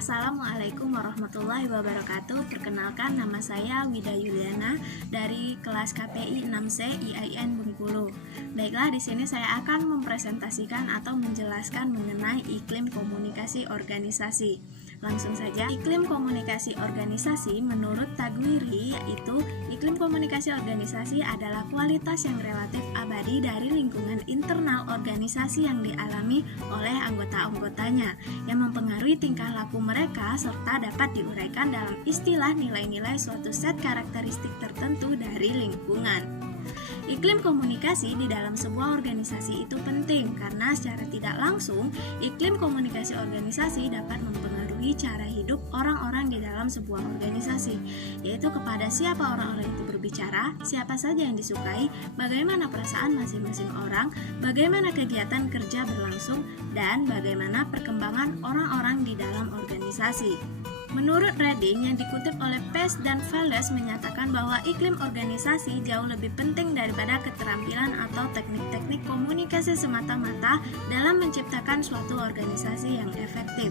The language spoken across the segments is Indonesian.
Assalamualaikum warahmatullahi wabarakatuh. Perkenalkan, nama saya Wida Yuliana dari kelas KPI 6C IAIN Bengkulu. Baiklah, di sini saya akan mempresentasikan atau menjelaskan mengenai iklim komunikasi organisasi. Langsung saja, iklim komunikasi organisasi menurut Tagwiri yaitu iklim komunikasi organisasi adalah kualitas yang relatif abadi dari lingkungan internal organisasi yang dialami oleh anggota-anggotanya, yang mempengaruhi tingkah laku mereka serta dapat diuraikan dalam istilah nilai-nilai suatu set karakteristik tertentu dari lingkungan. Iklim komunikasi di dalam sebuah organisasi itu penting karena secara tidak langsung iklim komunikasi organisasi dapat mempengaruhi cara hidup orang-orang di dalam sebuah organisasi, yaitu kepada siapa orang-orang itu berbicara, siapa saja yang disukai, bagaimana perasaan masing-masing orang, bagaimana kegiatan kerja berlangsung, dan bagaimana perkembangan orang-orang di dalam organisasi. Menurut Redding yang dikutip oleh Pace dan Fales menyatakan bahwa iklim organisasi jauh lebih penting daripada keterampilan atau teknik-teknik komunikasi semata-mata dalam menciptakan suatu organisasi yang efektif.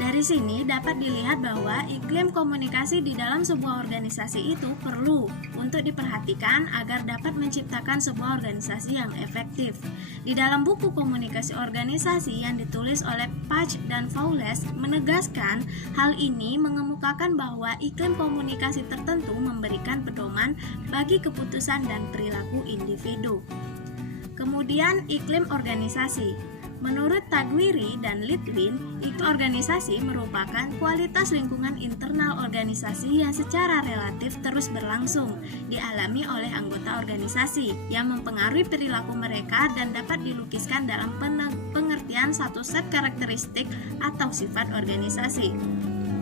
Dari sini dapat dilihat bahwa iklim komunikasi di dalam sebuah organisasi itu perlu untuk diperhatikan agar dapat menciptakan sebuah organisasi yang efektif. Di dalam buku komunikasi organisasi yang ditulis oleh Pace dan Fowles menegaskan hal ini mengemukakan bahwa iklim komunikasi tertentu memberikan pedoman bagi keputusan dan perilaku individu. Kemudian iklim organisasi. Menurut Tagwiri dan Litwin, iklim organisasi merupakan kualitas lingkungan internal organisasi yang secara relatif terus berlangsung, dialami oleh anggota organisasi, yang mempengaruhi perilaku mereka dan dapat dilukiskan dalam pengertian satu set karakteristik atau sifat organisasi.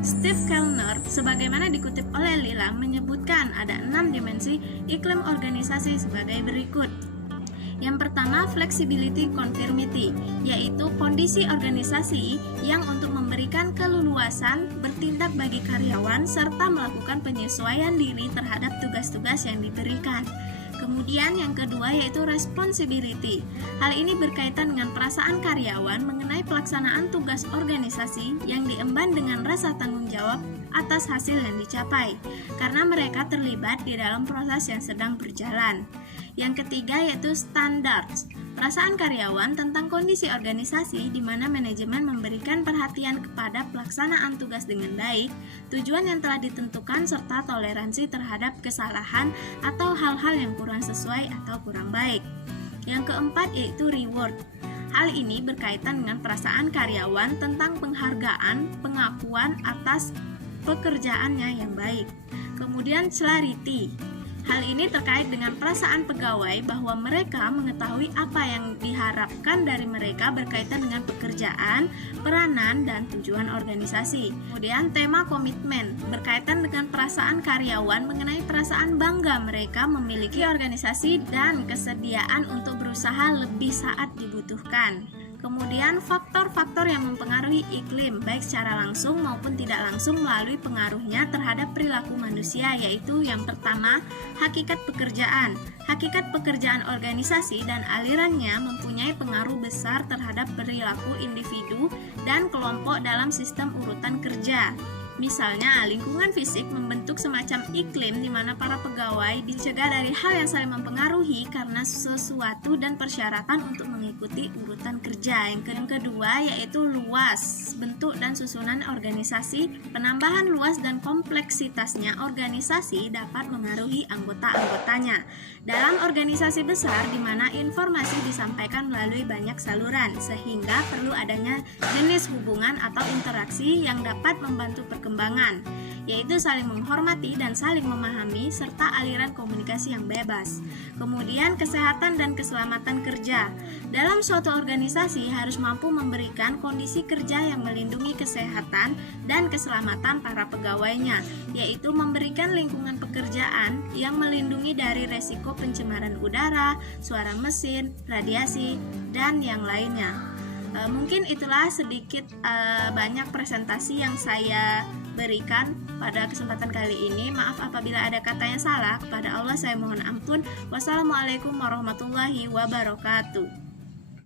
Steve Kellner, sebagaimana dikutip oleh Lila, menyebutkan ada 6 dimensi iklim organisasi sebagai berikut. Yang pertama, flexibility conformity, yaitu kondisi organisasi yang untuk memberikan keleluasan bertindak bagi karyawan serta melakukan penyesuaian diri terhadap tugas-tugas yang diberikan. Kemudian yang kedua yaitu responsibility. Hal ini berkaitan dengan perasaan karyawan mengenai pelaksanaan tugas organisasi yang diemban dengan rasa tanggung jawab atas hasil yang dicapai, karena mereka terlibat di dalam proses yang sedang berjalan. Yang ketiga yaitu standards. Perasaan karyawan tentang kondisi organisasi di mana manajemen memberikan perhatian kepada pelaksanaan tugas dengan baik, tujuan yang telah ditentukan serta toleransi terhadap kesalahan atau hal-hal yang kurang sesuai atau kurang baik. Yang keempat yaitu reward. Hal ini berkaitan dengan perasaan karyawan tentang penghargaan, pengakuan atas pekerjaannya yang baik. Kemudian clarity. Hal ini terkait dengan perasaan pegawai bahwa mereka mengetahui apa yang diharapkan dari mereka berkaitan dengan pekerjaan, peranan, dan tujuan organisasi. Kemudian tema komitmen berkaitan dengan perasaan karyawan mengenai perasaan bangga mereka memiliki organisasi dan kesediaan untuk berusaha lebih saat dibutuhkan. Kemudian faktor-faktor yang mempengaruhi iklim baik secara langsung maupun tidak langsung melalui pengaruhnya terhadap perilaku manusia, yaitu yang pertama, hakikat pekerjaan. Hakikat pekerjaan organisasi dan alirannya mempunyai pengaruh besar terhadap perilaku individu dan kelompok dalam sistem urutan kerja. Misalnya, lingkungan fisik membentuk semacam iklim di mana para pegawai dicegah dari hal yang saling mempengaruhi karena sesuatu dan persyaratan untuk mengikuti urutan kerja. Yang kedua yaitu luas, bentuk dan susunan organisasi. Penambahan luas dan kompleksitasnya organisasi dapat mengaruhi anggota-anggotanya. Dalam organisasi besar di mana informasi disampaikan melalui banyak saluran, sehingga perlu adanya jenis hubungan atau interaksi yang dapat membantu perkembangan, yaitu saling menghormati dan saling memahami serta aliran komunikasi yang bebas. Kemudian kesehatan dan keselamatan kerja. Dalam suatu organisasi harus mampu memberikan kondisi kerja yang melindungi kesehatan dan keselamatan para pegawainya, yaitu memberikan lingkungan pekerjaan yang melindungi dari resiko pencemaran udara, suara mesin, radiasi, dan yang lainnya. Mungkin itulah sedikit banyak presentasi yang saya berikan pada kesempatan kali ini. Maaf apabila ada kata yang salah. Kepada Allah saya mohon ampun. Wassalamualaikum warahmatullahi wabarakatuh.